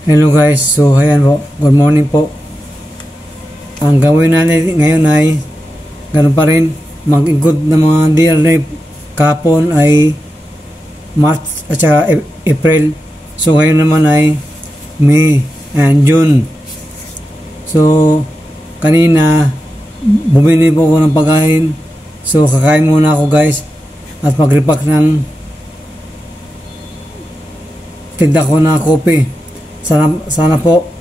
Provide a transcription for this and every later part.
Hello guys, so ayan po, good morning po. Ang gawin natin ngayon ay ganun pa rin, mag-ikot ng mga DNA kahapon ay March at saka April. So ngayon naman ay May and June. So kanina bumili po ako ng pagkain. So kakain muna ako guys at mag-repack ng tinda ko na kopi. Sana po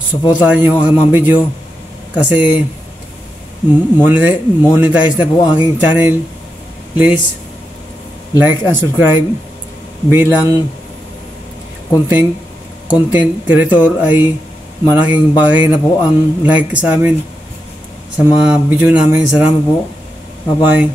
supportahan niyo ang mga video kasi monetize na po ang aking channel. Please like and subscribe. Bilang content creator ay malaking bagay na po ang like sa amin sa mga video namin. Salamat po. Bye bye.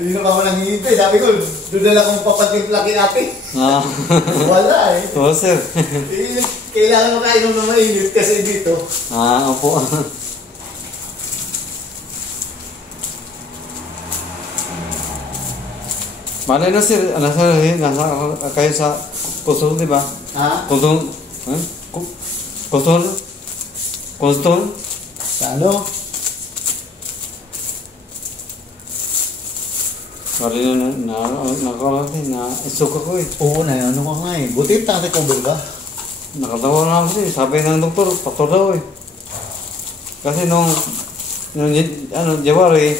Hindi na pa ako nanghihintay. Sabi ko, doon na lang akong papatimpla kay ate. Ah. Wala eh. Oo, sir. Kailangan makainom na mainit kasi dito. Ah, opo. Malay na, sir. Nasa kayo sa Kusol, di ba? Ha? Kusol? Kusol? Kusol? Sa ano? Malay na isuka ko eh. Oo na, ano ka nga eh. Buti recover ka. Nakatawa na ako eh. Sabi ng doktor, pato daw eh. Kasi nung January,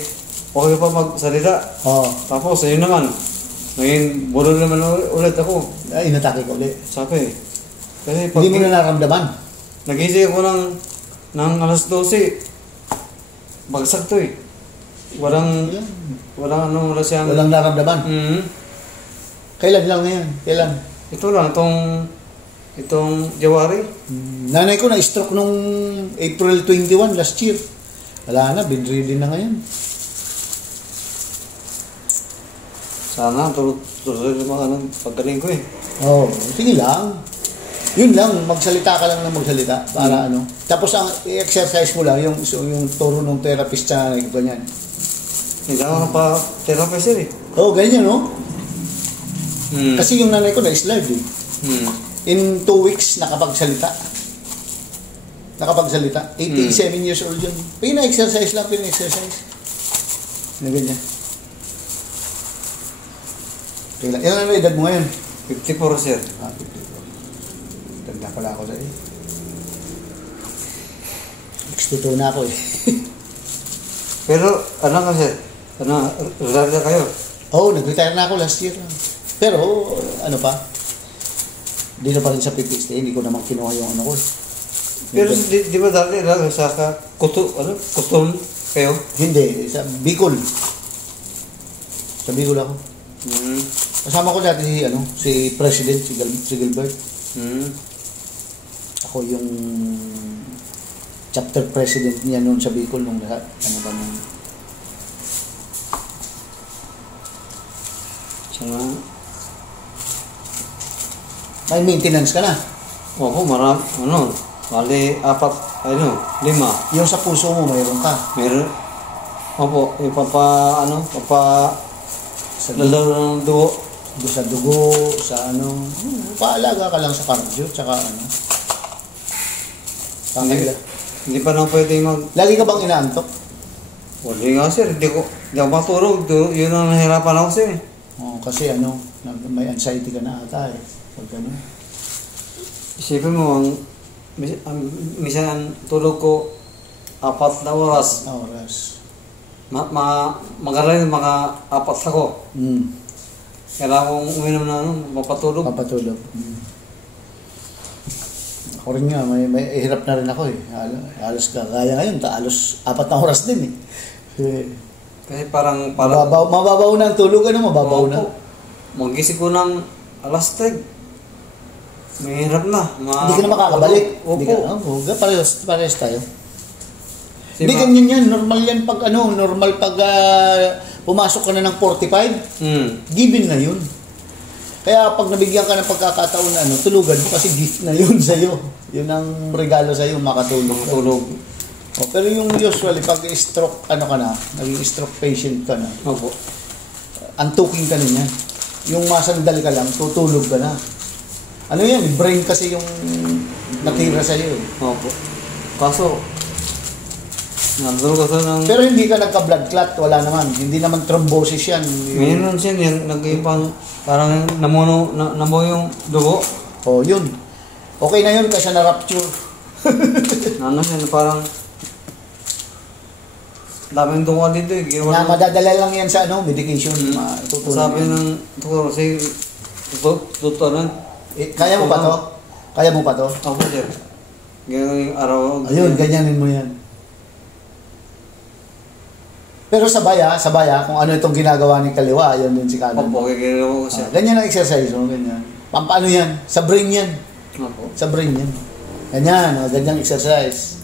okay pa magsalita. Oo. Tapos, ayun naman. Ngayon, bulol naman ulit ako. Ay, inatake ka ulit. Sabi. Kasi pag Hindi mo na naramdaman. nagising ako ng alas 12, bagsak to eh. Wala siyang... Walang naramdaman. Kailan lang ngayon? Kailan? Ito lang, itong January. Nanay ko na-stroke nung April 21 last year. Wala na, bedridden na ngayon. Sana, tuloy naman paggaling ko eh. Oo, sige lang. Yun lang, magsalita ka lang ng magsalita para ano. Tapos ang i-exercise mo lang yung turo ng therapist sa nanay ko, ganyan. Hindi ako pa therapist eh. Oo, ganyan no? Kasi yung nanay ko na-slide eh. In 2 weeks, nakapagsalita. 87 years old yun. Pina-exercise lang, pina-exercise. Na ganyan. Kailan? Ilan na edad mo ngayon? 54, sir. 54. Tanda pala ako sa iyo. Nagstuto na ako eh. Pero, ano kasi, retire na kayo? Oo, nag-retire na ako last year. Pero, ano pa? Hindi na pa rin sa PPST, hindi ko naman kinuha yung ano ko. Pero di ba dati sa Kutul kayo? Hindi, sa Bicol. Sa Bicol ako. Kasama ko dati si President, si Gilbert. Ako yung chapter president niya noon sa Bicol nung lahat. Ano ba nung... May maintenance ka na. Oo, bali 4, 5. Yung sa puso mo, mayroon ka. Meron. Opo, Sa lalaw ng dugo. sa dugo, sa paalaga ka lang sa cardio, tsaka Hindi pa na pwede Lagi ka bang inaantok? Wala nga sir, hindi ako matulog. Yun ang nahirapan ako sir. Oo, kasi may anxiety ka na ata eh. Pag Isipin mo, minsan tulog ko 4 na oras. Magaling mga 4 ako. Kailangan kong uminom na mapatulog. Ako rin nga, may hirap na rin ako eh. Halos kagaya ngayon, halos 4 na oras din eh. Kasi parang mababaw na ang tulog, mababaw na. Magising ko ng alas 10. Mahirap na. Hindi ka na makakabalik. Opo. Parehas tayo. Hindi ganyan yan. Normal pag pumasok ka na ng 45, given na yun. Kaya pag nabigyan ka ng pagkakataon na tulugan mo kasi gift na yun sa'yo. Yun ang regalo sa'yo, makatulog. Pero yung usually, pag stroke, naging stroke patient ka na, antuking ka na niya. Yung masandal ka lang, tutulog ka na. Brain kasi yung natira sa'yo eh. Opo. Kaso, nandun ka ng... Pero hindi ka nagka-blood clot, wala naman. Hindi naman thrombosis yan. Meron siya yan, nag-ipang, parang namuno yung dugo. Yun. Okay na yun kasi na-rupture. Parang daming dugo dito eh. Madadala lang yan sa medication. Sabi ng doktor, kaya mo pa to? Kaya mo pa to? Ako sir. Ganyan yung araw. Ayun, ganyanin mo yan. Pero sabay kung ano itong ginagawa ni Kaliwa, yun din si Kanan. Opo, ginagawa ko siya. Ganyan ang exercise, ganyan. Paano yan? Sa brain yan. Opo. Sa brain yan. Ganyan, ganyang exercise.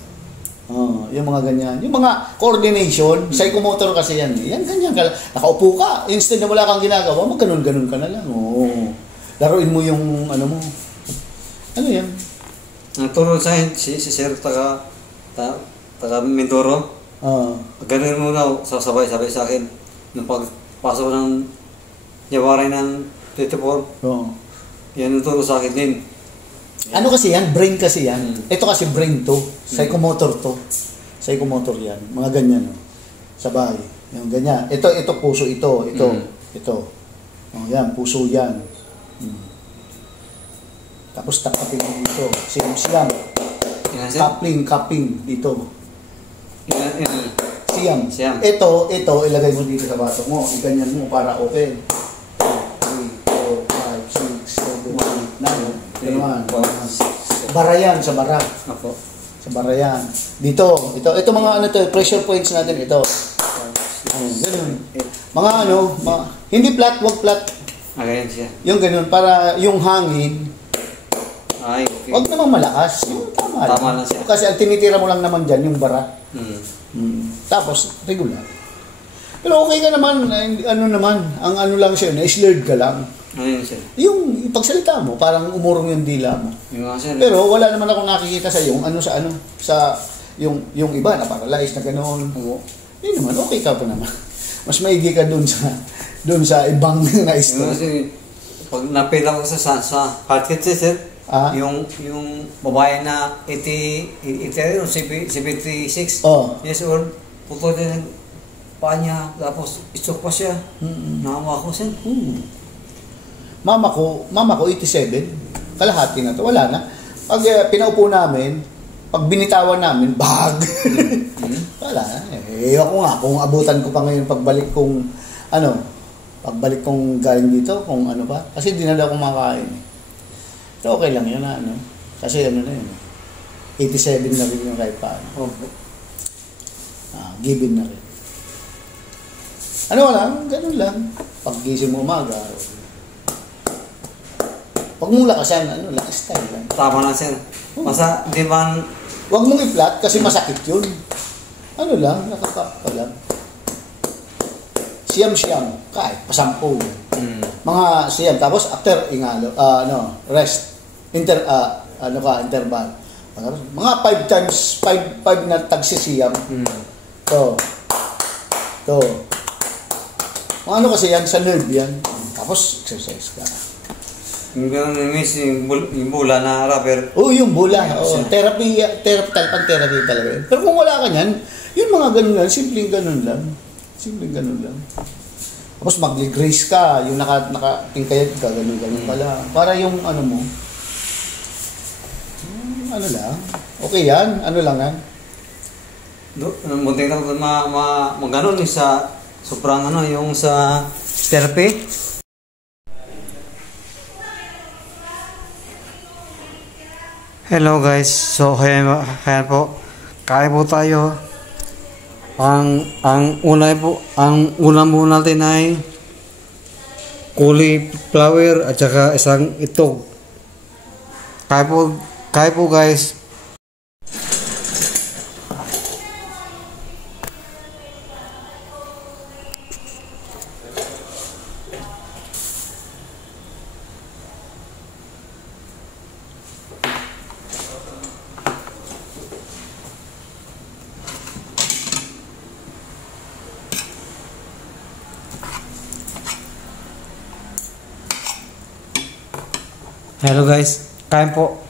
Oh, yung mga ganyan. Yung mga coordination, psychomotor kasi yan. Yan, ganyan ka. Nakaupo ka. Instead na wala kang ginagawa, magganon-ganon ka na lang. Oo. Laruin mo yung, ano mo. Ano yan? Nagturo sa akin, si Sir, taga Mindoro. Ganun mo daw, sasabay-sabay sa akin. Nung pagpasok ng Jawaray ng 24. Oo. Yan ang turo sa akin din. Ano kasi yan? Brain kasi yan. Ito kasi brain to. Psychomotor to. Psychomotor yan. Mga ganyan. Sabay. Yung ganyan. Ito puso ito. Ito. Oh, yan. Puso yan. Tapos takapin mo dito. Siyam. Cupping dito. Siyam. Ito, ilagay mo dito sa batok mo. Iganyan mo para open. 3, 4, 5, 6, 7, 8, 9. Barayan sa bara. Apo. Sa barayan. Dito, ito mga ano to, pressure points natin ito. Ganun. Mga ano, hindi flat, wag flat. Ganyan siya. Yung ganun para yung hangin. Ay, okay. Wag namang malakas. Yung Tama lang siya. Kasi ang tinitira mo lang naman diyan yung bara. Tapos regular. Pero okay ka naman, ano naman, ang ano lang siya, na-slurred ka lang. Ayun siya. Yung pagsalita mo, parang umurong yung dila mo. Pero wala naman akong nakikita sa yung ano sa yung iba na paralyzed na ganoon. Hindi naman okay ka pa naman. Mas maigi ka doon sa ibang na istro. Kasi pag napila ko sa parket sir, yung babae na 76. Yes old, puto din ng paa niya, tapos istok pa siya. Naawa ko sir. Mama ko 87, kalahati na to, wala na. Pag pinaupo namin, pag binitawan namin, bag. Wala na. Ako nga, kung abutan ko pa ngayon pagbalik kong galing dito, kung ano ba. Kasi di na daw kumakain. So okay lang yun na, ano. Kasi ano na yun, 87 na rin yung kahit paano. Given na rin. Ano lang, ganun lang. Pag-gising mo umaga, huwag mong lakasan, ano lang, style lang. Tama na sir. Masa, di ba? Huwag mong i-flat kasi masakit yun. Ano lang, nakakap ka lang. Siyam, kahit pasampo. Mga siyam, tapos after ingalo, rest. Interval. Mga 5 times, 5 na tagsisiyam. To. Mga ano kasi yan, sa nerve yan. Tapos exercise ka. Yung bula na rubber. Yung bula. Therapy talaga yun. Pero kung wala ka niyan, yung mga ganun lang, simpleng ganun lang. Tapos mag-grace ka, yung nakatingkayag ka, ganun pala. Para yung ano mo, ano lang, okay yan, ano lang yan. Munting na maganon sa sobrang yung sa therapy. Hello guys, so kaya po, kain po tayo. Ang ulam po natin ay cauliflower at saka isang itog. Kain po guys. Hello guys, kain po.